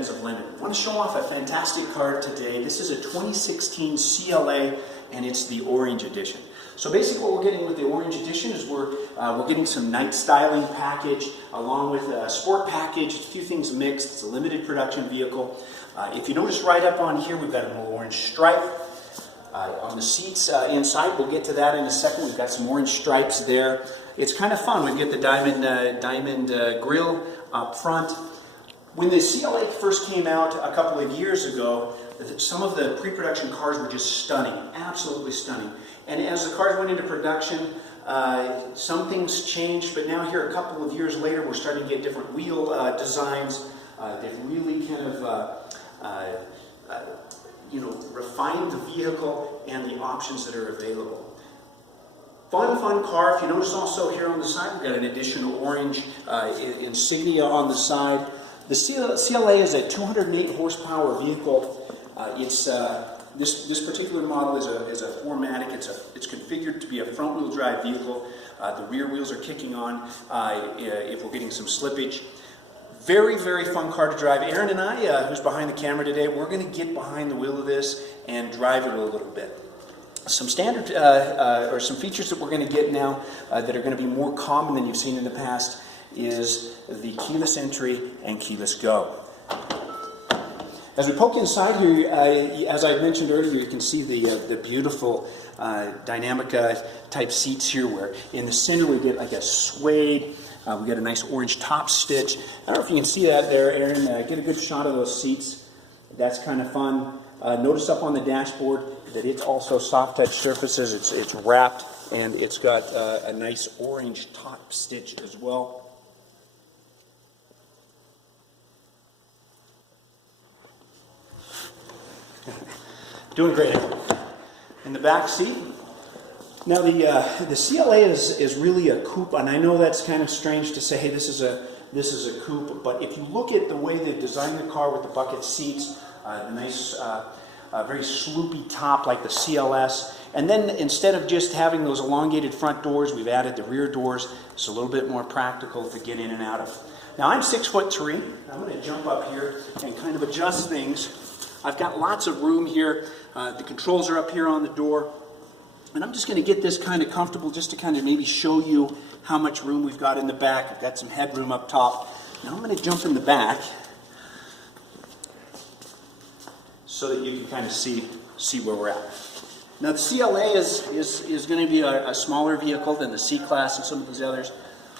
Mercedes-Benz of Lindon. I want to show off a fantastic car today. This is a 2016 CLA, and it's the Orange Edition. So basically what we're getting with the Orange Edition is we're getting some night styling package along with a sport package, a few things mixed. It's a limited production vehicle. If you notice right up on here, we've got a little orange stripe. On the seats inside, we'll get to that in a second. We've got some orange stripes there. It's kind of fun. We get the diamond grille up front. When the CLA first came out a couple of years ago, some of the pre-production cars were just stunning, absolutely stunning. And as the cars went into production, some things changed, but now here a couple of years later, we're starting to get different wheel designs. They've really kind of refined the vehicle and the options that are available. Fun car. If you notice also here on the side, we've got an additional orange insignia on the side. The CLA is a 208 horsepower vehicle. This particular model is a 4MATIC. It's configured to be a front-wheel drive vehicle. The rear wheels are kicking on if we're getting some slippage. Very fun car to drive. Aaron and I, who's behind the camera today, we're going to get behind the wheel of this and drive it a little bit. Some standard or some features that we're going to get now that are going to be more common than you've seen in the past is the keyless entry and keyless go. As we poke inside here, as I mentioned earlier, you can see the beautiful dynamic type seats here, where in the center we get like a suede. We get a nice orange top stitch. I don't know if you can see that there, Aaron. Get a good shot of those seats. That's kind of fun. Notice up on the dashboard that it's also soft touch surfaces. It's wrapped, and it's got a nice orange top stitch as well. Doing great. In the back seat. Now the CLA is really a coupe, and I know that's kind of strange to say, hey, this is a coupe, but if you look at the way they designed the car with the bucket seats, the nice, very sloopy top like the CLS, and then instead of just having those elongated front doors, we've added the rear doors. It's a little bit more practical to get in and out of. Now I'm 6'3". I'm going to jump up here and kind of adjust things. I've got lots of room here. The controls are up here on the door. And I'm just going to get this kind of comfortable just to kind of maybe show you how much room we've got in the back. I've got some headroom up top. Now I'm going to jump in the back so that you can kind of see where we're at. Now the CLA is going to be a smaller vehicle than the C-Class and some of these others.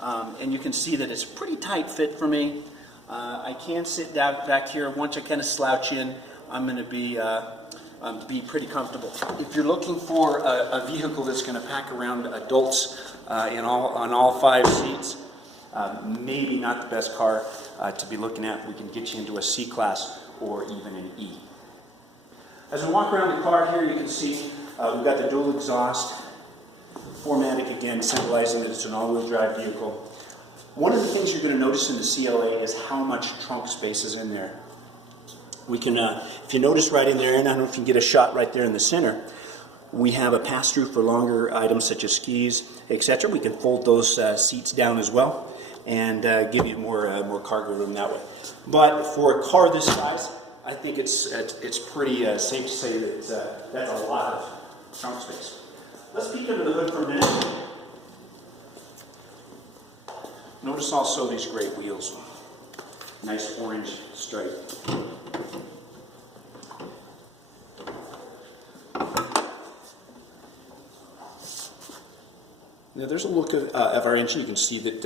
And you can see that it's a pretty tight fit for me. I can sit down back here. Once I kind of slouch in, I'm going to be pretty comfortable. If you're looking for a vehicle that's going to pack around adults on all 5 seats, maybe not the best car to be looking at. We can get you into a C-Class or even an E. As we walk around the car here, you can see we've got the dual exhaust, 4MATIC again, symbolizing that it's an all-wheel drive vehicle. One of the things you're going to notice in the CLA is how much trunk space is in there. We can, if you notice right in there, and I don't know if you can get a shot right there in the center, we have a pass-through for longer items such as skis, etc. We can fold those seats down as well and give you more cargo room that way. But for a car this size, I think it's pretty safe to say that that's a lot of trunk space. Let's peek under the hood for a minute. Notice also these great wheels. Nice orange stripe. Now there's a look of our engine. You can see that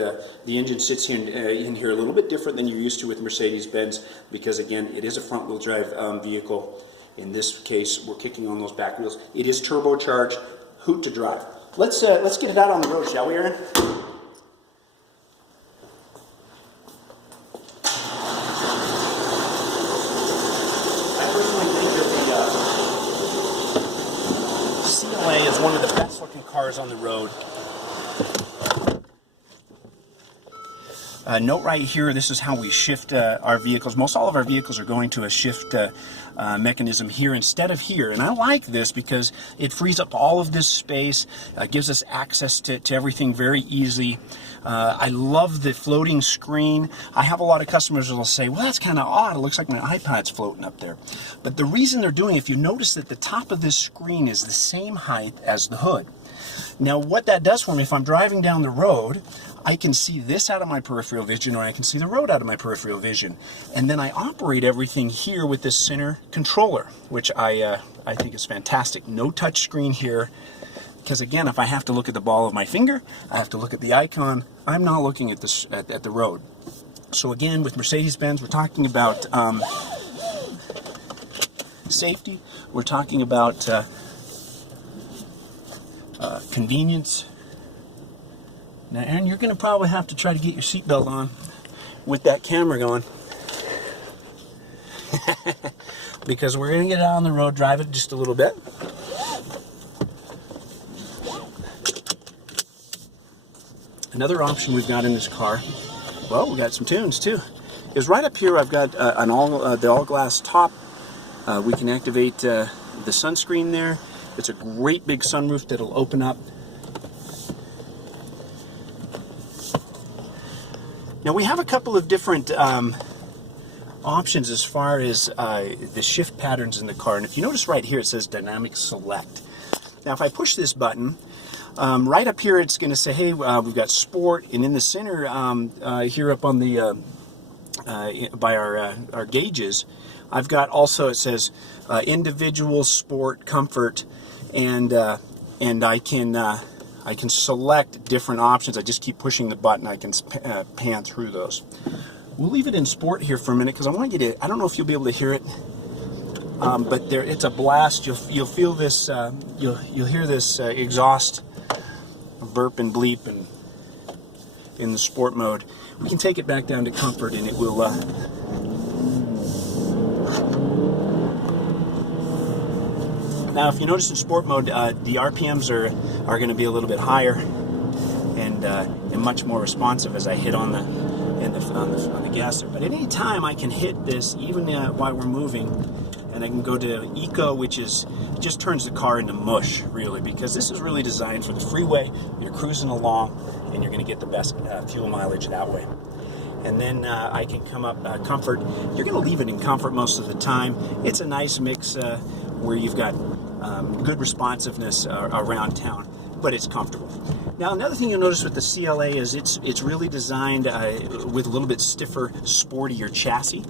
the engine sits in here a little bit different than you're used to with Mercedes-Benz, because again, it is a front-wheel drive vehicle. In this case, we're kicking on those back wheels. It is turbocharged, hoot to drive. Let's get it out on the road, shall we, Aaron? CLA is one of the best looking cars on the road. Note right here, this is how we shift our vehicles. Most all of our vehicles are going to a shift mechanism here instead of here. And I like this because it frees up all of this space, gives us access to everything very easily. I love the floating screen. I have a lot of customers that will say, well, that's kind of odd. It looks like my iPad's floating up there. But the reason they're doing it, if you notice that the top of this screen is the same height as the hood. Now, what that does for me, if I'm driving down the road, I can see this out of my peripheral vision, or I can see the road out of my peripheral vision. And then I operate everything here with this center controller, which I think is fantastic. No touch screen here, because again, if I have to look at the ball of my finger, I have to look at the icon. I'm not looking at this at the road. So again, with Mercedes-Benz, we're talking about safety. We're talking about convenience. Now, Aaron, you're going to probably have to try to get your seatbelt on with that camera going. Because we're going to get out on the road, drive it just a little bit. Another option we've got in this car, well, we got some tunes too, is right up here I've got the all-glass top. We can activate the sunscreen there. It's a great big sunroof that'll open up. Now we have a couple of different options as far as the shift patterns in the car. And if you notice right here, it says Dynamic Select. Now if I push this button, right up here it's going to say, hey, we've got Sport. And in the center, here up on the, by our gauges, I've got also, it says Individual, Sport, Comfort, and I can select different options. I just keep pushing the button. I can pan through those. We'll leave it in Sport here for a minute because I want you to, I don't know if you'll be able to hear it, but there, it's a blast. You'll feel this, you'll hear this exhaust burp and bleep and in the Sport mode. We can take it back down to Comfort and it will now, if you notice in Sport mode, the RPMs are going to be a little bit higher and much more responsive as I hit on the gas there. But at any time, I can hit this even while we're moving, and I can go to Eco, which is just turns the car into mush, really, because this is really designed for the freeway. You're cruising along, and you're going to get the best fuel mileage that way. And then I can come up Comfort. You're going to leave it in Comfort most of the time. It's a nice mix where you've got good responsiveness around town, but it's comfortable. Now, another thing you'll notice with the CLA is it's really designed with a little bit stiffer, sportier chassis.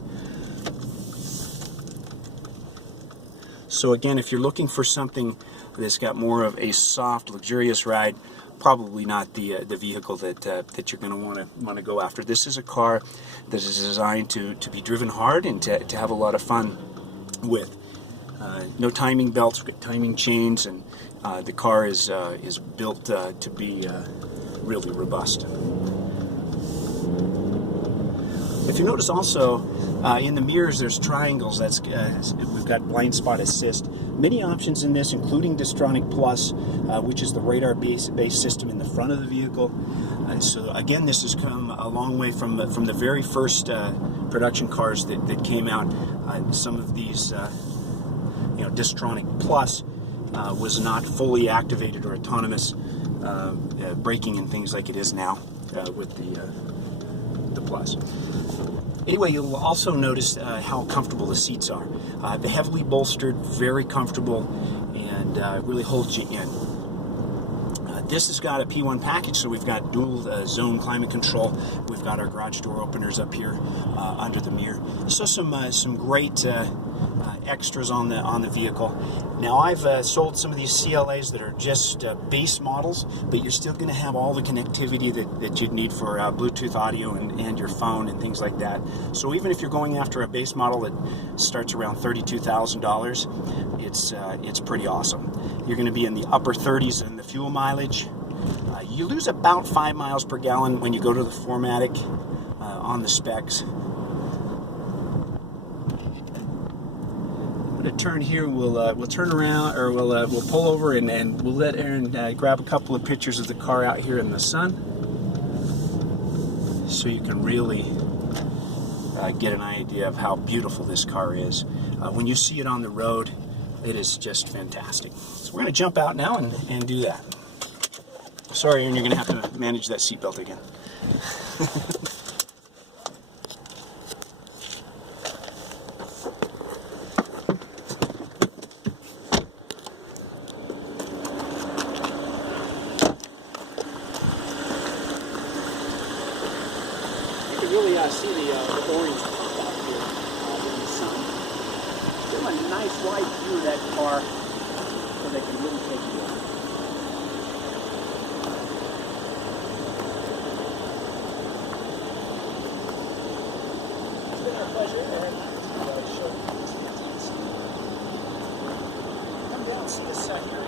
So again, if you're looking for something that's got more of a soft, luxurious ride, probably not the vehicle that you're going to want to go after. This is a car that is designed to be driven hard and to have a lot of fun with. No timing belts, timing chains, and the car is built to be really robust. If you notice also in the mirrors, there's triangles. That's we've got blind spot assist. Many options in this, including Distronic Plus, which is the radar-based system in the front of the vehicle. So again, this has come a long way from the very first production cars that came out. Some of these, Distronic Plus was not fully activated or autonomous braking and things like it is now with the Plus. Anyway, you'll also notice how comfortable the seats are. They're heavily bolstered, very comfortable, and really holds you in. This has got a P1 package, so we've got dual zone climate control. We've got our garage door openers up here under the mirror. So some great extras on the vehicle. Now, I've sold some of these CLAs that are just base models, but you're still going to have all the connectivity that you'd need for Bluetooth audio and your phone and things like that. So even if you're going after a base model that starts around $32,000, it's pretty awesome. You're going to be in the upper 30s in the fuel mileage. You lose about 5 miles per gallon when you go to the 4MATIC on the specs. I'm going to turn here. We'll turn around, or we'll pull over, and we'll let Aaron grab a couple of pictures of the car out here in the sun. so you can really get an idea of how beautiful this car is. When you see it on the road, it is just fantastic. So we're going to jump out now and do that. Sorry, Aaron, you're going to have to manage that seatbelt again. You can really see the orange pop out here in the sun. Give them a nice wide view of that car so they can really take you in. It's been our pleasure, Aaron, to show you these fancies. Come down, see us here.